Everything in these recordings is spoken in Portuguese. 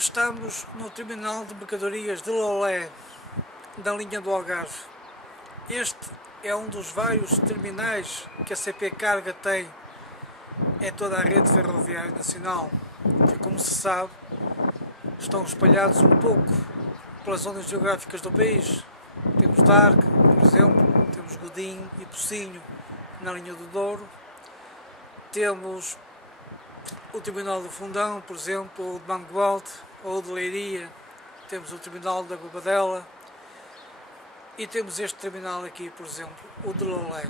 Estamos no terminal de mercadorias de Lolé, da linha do Algarve. Este é um dos vários terminais que a CP Carga tem em toda a rede ferroviária nacional, que, como se sabe, estão espalhados um pouco pelas zonas geográficas do país. Temos Dargue, por exemplo, temos Godinho e Pocinho na linha do Douro, temos o terminal do Fundão, por exemplo, ou de Mangualde, ou de Leiria, temos o terminal da Gobadela e temos este terminal aqui, por exemplo, o de Lolé.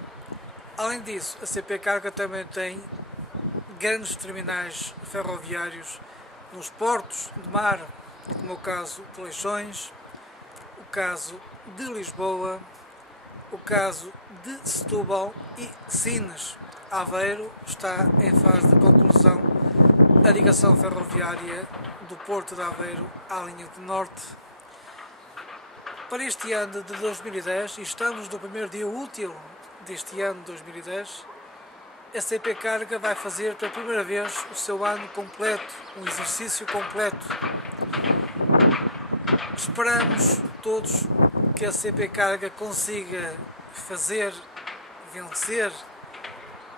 Além disso, a CP Carga também tem grandes terminais ferroviários nos portos de mar, como o caso de Leixões, o caso de Lisboa, o caso de Setúbal e Sines. Aveiro está em fase de conclusão a ligação ferroviária do Porto de Aveiro à linha do Norte. Para este ano de 2010, e estamos no primeiro dia útil deste ano de 2010, a CP Carga vai fazer pela primeira vez o seu ano completo, um exercício completo. Esperamos todos que a CP Carga consiga vencer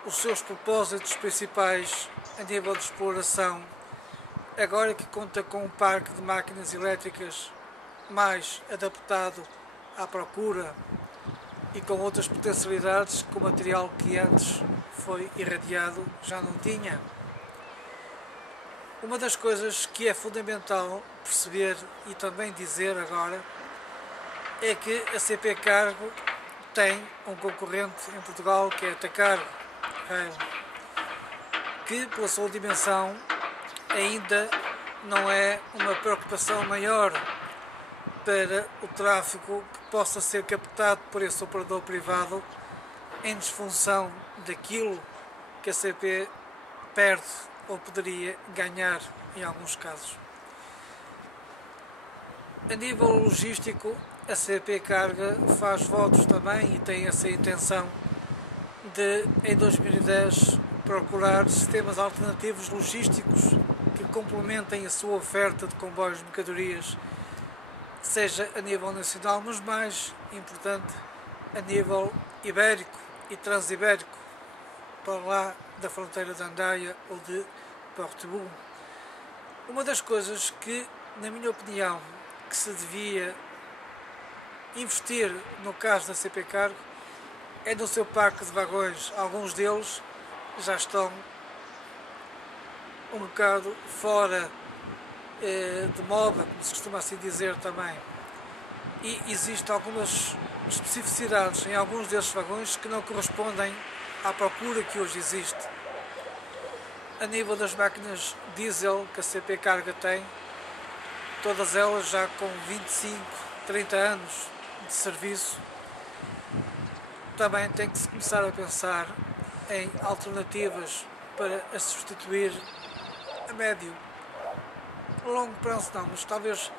os seus propósitos principais a nível de exploração, agora que conta com um parque de máquinas elétricas mais adaptado à procura e com outras potencialidades que o material que antes foi irradiado já não tinha. Uma das coisas que é fundamental perceber e também dizer agora é que a CP Cargo tem um concorrente em Portugal, que é a Tacargo Rail, que pela sua dimensão ainda não é uma preocupação maior para o tráfego que possa ser captado por esse operador privado em disfunção daquilo que a CP perde ou poderia ganhar em alguns casos. A nível logístico, a CP Carga faz votos também e tem essa intenção de, em 2010, procurar sistemas alternativos logísticos que complementem a sua oferta de comboios de mercadorias, seja a nível nacional, mas mais importante, a nível ibérico e transibérico, para lá da fronteira de Andaia ou de Portobum. Uma das coisas que, na minha opinião, que se devia investir no caso da CP Cargo é no seu parque de vagões. Alguns deles já estão um bocado fora de moda, como se costuma assim dizer também. E existem algumas especificidades em alguns desses vagões que não correspondem à procura que hoje existe. A nível das máquinas diesel que a CP Carga tem, todas elas já com 25, 30 anos de serviço, também tem que se começar a pensar em alternativas para a substituir a médio, longo prazo não, mas talvez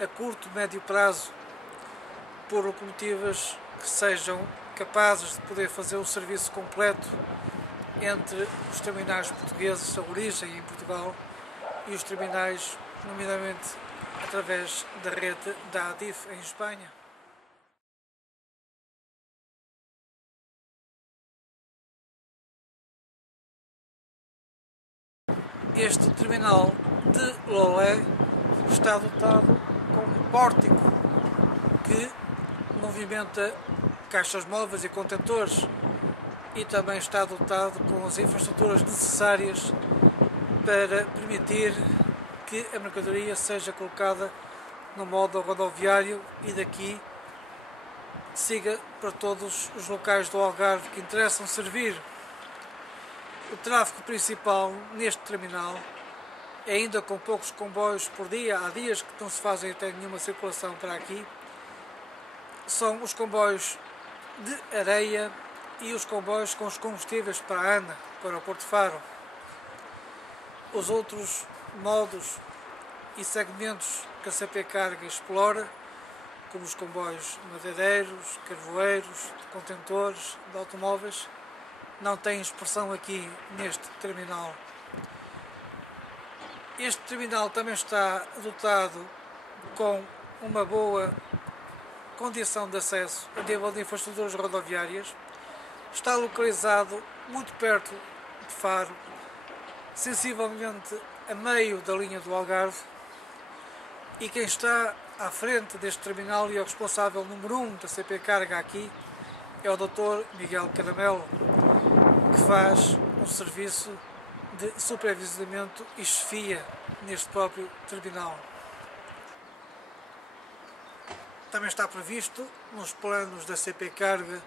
a curto, médio prazo, por locomotivas que sejam capazes de poder fazer o serviço completo entre os terminais portugueses, a origem em Portugal, e os terminais, nomeadamente através da rede da ADIF em Espanha. Este terminal de Lolé está dotado com um pórtico que movimenta caixas móveis e contentores e também está dotado com as infraestruturas necessárias para permitir que a mercadoria seja colocada no modo rodoviário e daqui siga para todos os locais do Algarve que interessam servir. O tráfego principal neste terminal, ainda com poucos comboios por dia, há dias que não se fazem até nenhuma circulação para aqui, são os comboios de areia e os comboios com os combustíveis para a ANA, para o Porto Faro. Os outros modos e segmentos que a CP Carga explora, como os comboios madeireiros, carvoeiros, de contentores, de automóveis, não têm expressão aqui neste terminal. Este terminal também está dotado com uma boa condição de acesso a nível de infraestruturas rodoviárias. Está localizado muito perto de Faro, sensivelmente a meio da linha do Algarve, e quem está à frente deste terminal e é o responsável número 1 da CP Carga aqui é o Dr. Miguel Caramelo, que faz um serviço de supervisionamento e chefia neste próprio terminal. Também está previsto nos planos da CP Carga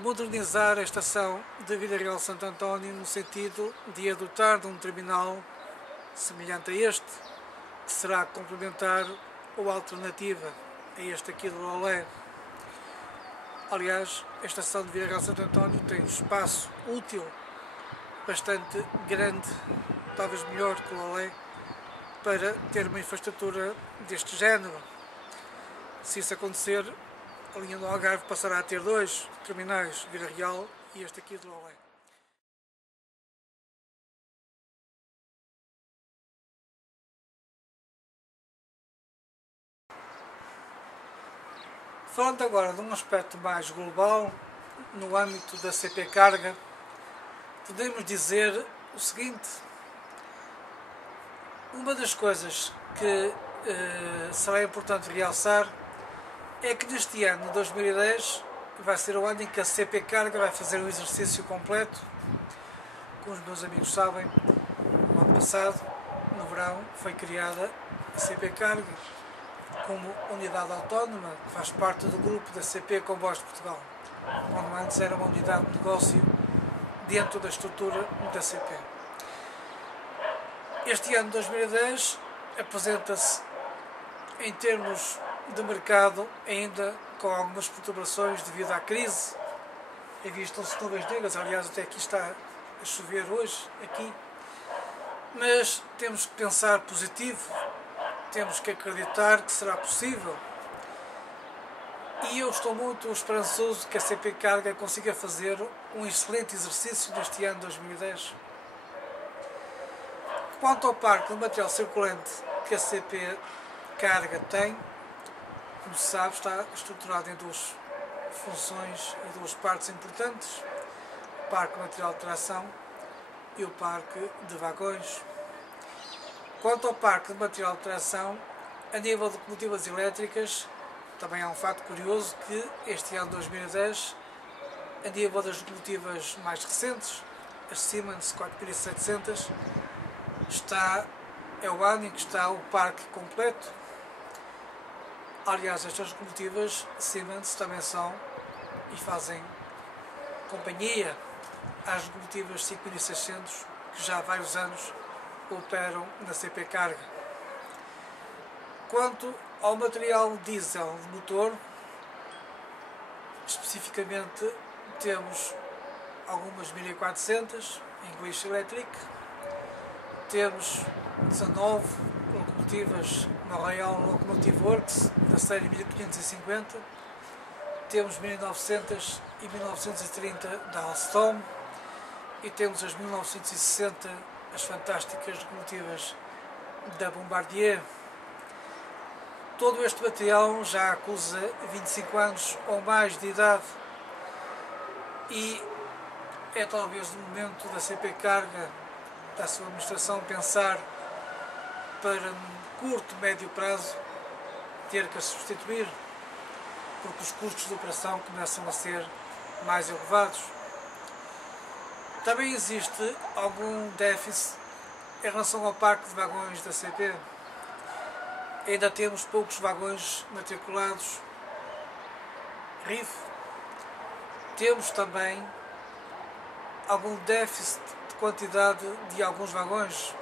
modernizar a estação de Vila Real Santo António no sentido de a dotar de um terminal semelhante a este, que será complementar ou alternativa a este aqui do Lolé. Aliás, a estação de Vila Real Santo António tem um espaço útil bastante grande, talvez melhor que o Lolé, para ter uma infraestrutura deste género. Se isso acontecer, a linha do Algarve passará a ter 2 terminais, Vila Real e este aqui do Lolé. Falando agora de um aspecto mais global, no âmbito da CP Carga, podemos dizer o seguinte: uma das coisas que será importante realçar é que neste ano, 2010, vai ser o ano em que a CP Carga vai fazer um exercício completo. Como os meus amigos sabem, no ano passado, no verão, foi criada a CP Carga como unidade autónoma, que faz parte do grupo da CP Comboios de Portugal, quando antes era uma unidade de negócio dentro da estrutura da CP. Este ano, 2010, apresenta-se em termos de mercado ainda com algumas perturbações devido à crise. Avistam-se nuvens negras, aliás até aqui está a chover hoje, aqui. Mas temos que pensar positivo, temos que acreditar que será possível. E eu estou muito esperançoso que a CP Carga consiga fazer um excelente exercício neste ano 2010. Quanto ao parque de material circulante que a CP Carga tem, como se sabe, está estruturado em 2 funções e 2 partes importantes: o parque de material de tração e o parque de vagões. Quanto ao parque de material de tração, a nível de locomotivas elétricas, também há um fato curioso que este ano 2010, a nível das locomotivas mais recentes, as Siemens 4700, é o ano em que está o parque completo. Aliás, estas locomotivas Siemens também são e fazem companhia às locomotivas 5600 que já há vários anos operam na CP Carga. Quanto ao material diesel de motor, especificamente temos algumas 1400 em Glitch Electric, temos 19 locomotivas na Royal Locomotive Works da série 1550, temos 1900 e 1930 da Alstom e temos as 1960, as fantásticas locomotivas da Bombardier. Todo este material já acusa 25 anos ou mais de idade e é talvez o momento da CP Carga, da sua administração, pensar para um curto, médio prazo ter que a substituir, porque os custos de operação começam a ser mais elevados. Também existe algum déficit em relação ao parque de vagões da CP. Ainda temos poucos vagões matriculados RIF. Temos também algum déficit de quantidade de alguns vagões,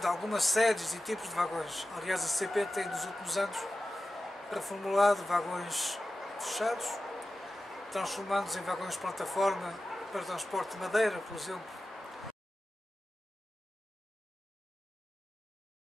de algumas séries e tipos de vagões. Aliás, a CP tem nos últimos anos reformulado vagões fechados, transformando-os em vagões plataforma para transporte de madeira, por exemplo.